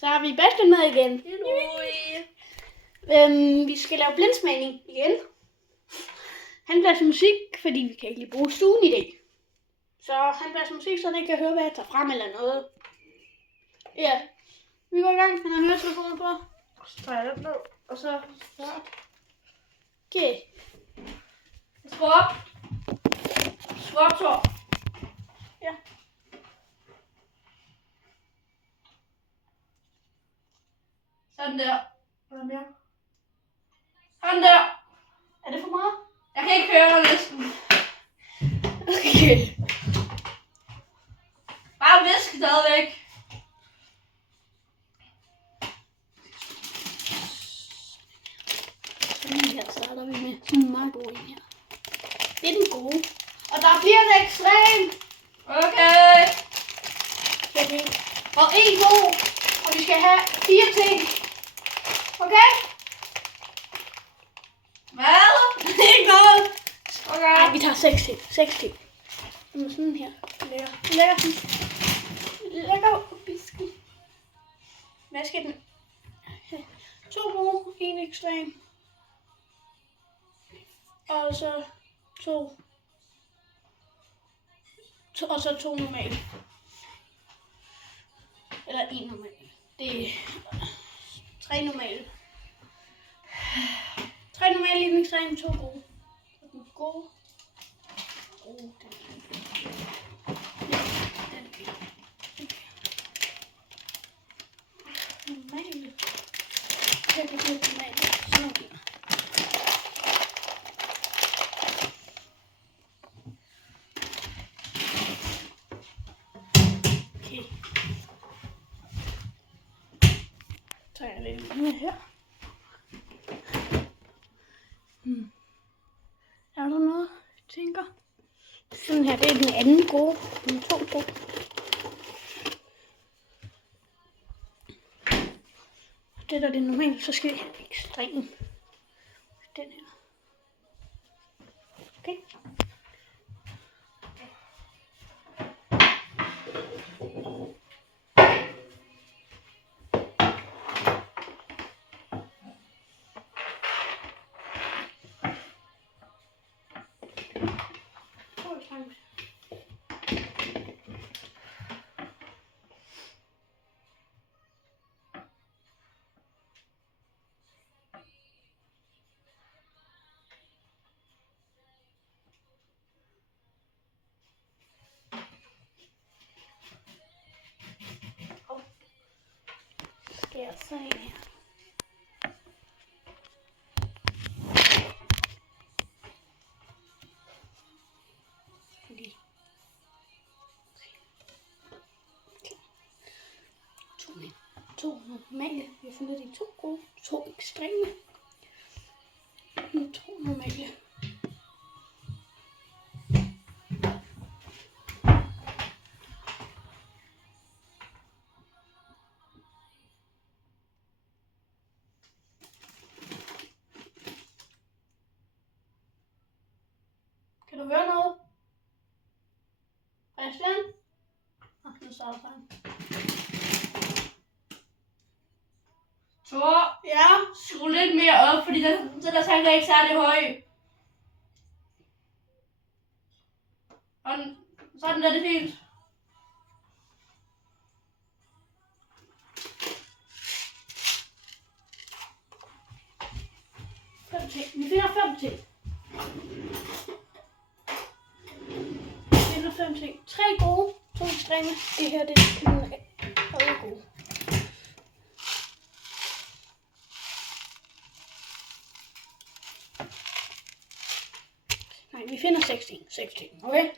Så har vi Bastian med igen. Vi skal lave blindsmagning igen. Han blæser musik, fordi vi kan ikke lige bruge stuen i dag. Så han blæser musik, så han ikke kan høre, hvad jeg tager frem eller noget. Ja, vi går i gang. Han har høretelefoner på. Og så tager jeg den på. Og så... Okay. Skru op. Skru op, Thor. Ja. Sådan der. Hvad mere? Sådan der. Er det for meget? Jeg kan ikke høre dig næsten. Okay. Bare visk stadigvæk. Sådan her starter vi med sådan en meget god en her. Det er den gode. Og der bliver det ekstremt. Okay. Okay. Og en god. Og vi skal have 4 ting. Okay? Hvad? Ikke noget. Okay. Nej, vi tager 6 ting. 6 ting. Sådan her. Lækker sådan. Lækker bisken. Hvad skal den? 2 gode, 1 ekstrem. Og så 2. Og så 2 normale. Eller 1 normal. Det er 3 normale. 3 normale, 1 ekstrem, 2 gode. Så den gode. Den normale. Her kan det normale. Sådan her. Okay. Så tager jeg lidt med her. Er der noget, jeg tænker? Sådan her, det er den anden gode. Den 2 gode. Det der er det normalt, så skal vi have ekstrem. Den her. Okay. Skal jeg så ind her? Fordi 2 normale. Vi har fundet de 2 gode, 2 ekstreme. 2 normale. Kan du høre noget? Bastian? Nu starter han. Thor, Ja? skru lidt mere op, fordi den der sang er ikke særlig høj. Sådan er det fint. Vi finder 5 ting. Vi finder 5 ting. 3 gode, 2 ekstreme. Det her det er gode. Nej, vi finder 6 ting. 6 ting, okay?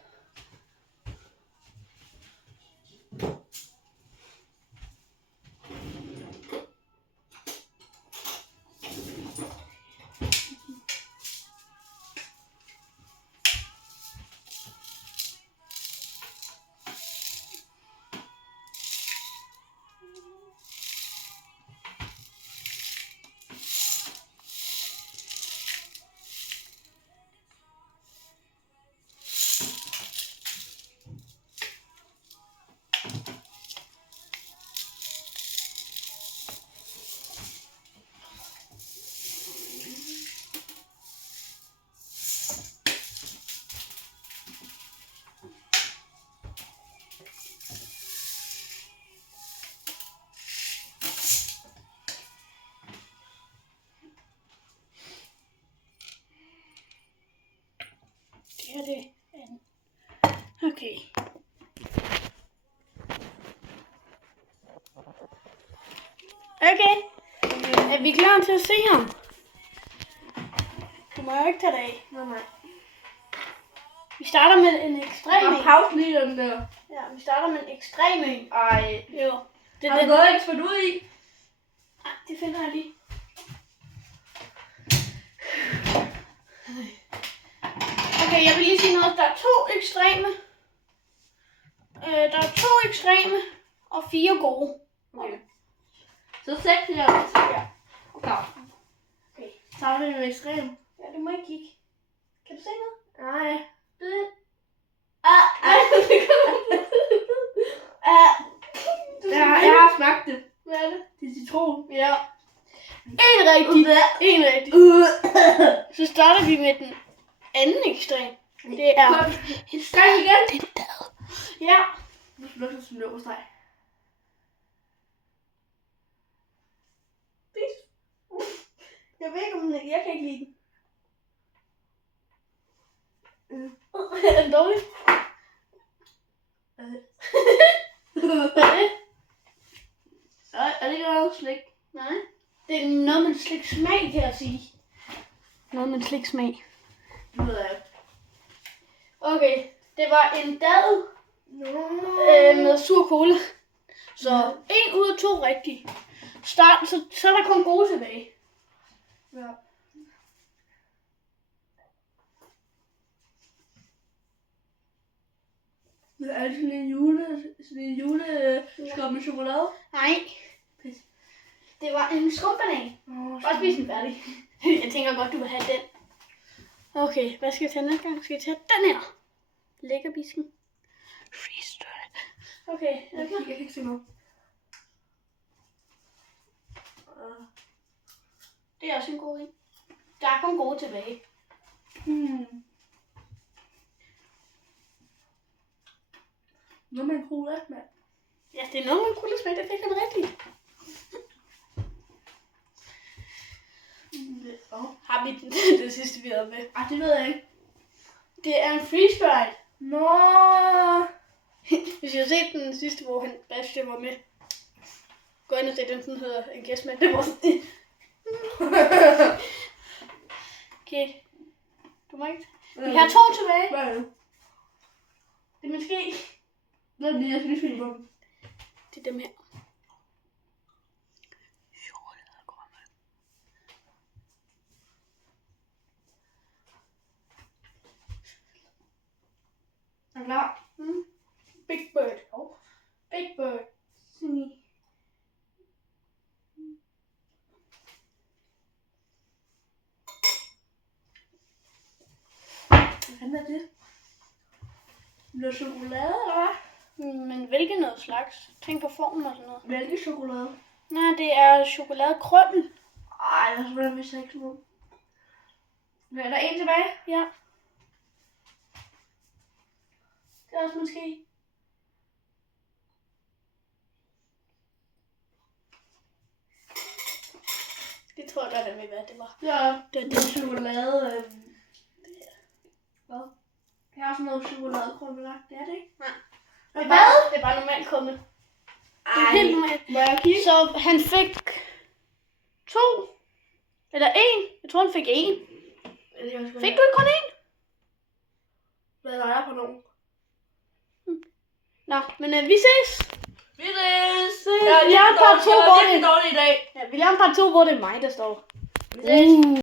Okay. Okay. Er vi klar til at se ham? Du må jo ikke tage det af. Nej. Vi starter med en ekstrem en. Pause lige den der. Ja, vi starter med en ekstrem en. Ej. Jo. Det Har er du den. noget, jeg kan spænde ud i? Ej, det finder jeg lige. Okay, jeg vil lige sige noget. Der er 2 ekstreme. Der er 2 ekstreme og 4 gode. Okay. Så 6 her. Ja. Klar. Okay. Så har vi en ekstrem. Ja, du må ikke kigge. Kan du se noget? Nej. Det. Jeg har smagt det. Hvad er det? Det er citron. Ja. En rigtig. En rigtig. Så starter vi med den anden ekstrem. Det er en skræk igen. det er dad. Ja. Nu skal du også smide over streg. Jeg ved ikke om jeg kan ikke lide den. Er den dårlig? Er det ikke noget slik? Nej. Det er noget med slik smag, kan jeg sige. Noget med slik smag. Det ved jeg ikke. Okay, det var en dad med sur cola. Så 1 ud af 2 rigtige. Så er der kun gode tilbage. Ja. Er det sådan en juleskål med chokolade? Nej. Pis. Det var en skumbanan. Bare spis den færdig. Jeg tænker godt, du vil have den. Okay, hvad skal jeg tage næste gang? Skal jeg tage den her? Lækkerbisken. Freestyle. Okay, Jeg kan ikke se noget. det er også en god en. Der er kun gode tilbage. Nå, man cola, mand. Ja, det er noget med cola smag, det fik han rigtigt. Har vi det sidste, vi havde med? Ej, det ved jeg ikke. Det er en freestyle. Nå. Hvis jeg har set den sidste, hvor han Bastian var med. Gå ind og se den, den hedder En Gæst med. Det var sådan. Okay. Du må ikke. Vi har 2 tilbage. Hvad er det? Det er måske. Hvad er det, jeg skal lige finde på dem? Det er dem her. Er du klar? Big Bird. Big Bird. Hvad fanden er det? Noget chokolade, eller hvad? Men hvilken noget slags? Tænk på formen og sådan noget. Mælkechokolade. Nej, det er chokoladekrømmel. Ej, jeg har selvfølgelig vist ikke sådan noget. Er der en tilbage? Ja. Det er også måske. Det tror jeg godt, jeg ved, hvad det var. Ja, Det er det er chokolade. Hvad? Jeg har sådan noget chokoladekrummelagt. Det er det ikke? Nej. Hvad? Det er bare normalt krømmel. Det er Ej, helt normalt. må jeg kigge? Så han fik 2. Eller 1. Jeg tror, han fik 1. Fik du ikke kun 1? Hvad er der på nogen? Nå, men vi ses. Vi ses! Ja, vi har et par 2, hvor det er det... dårligt i dag. Ja, vi laver et par 2, hvor det er mig, der står. Vi ses.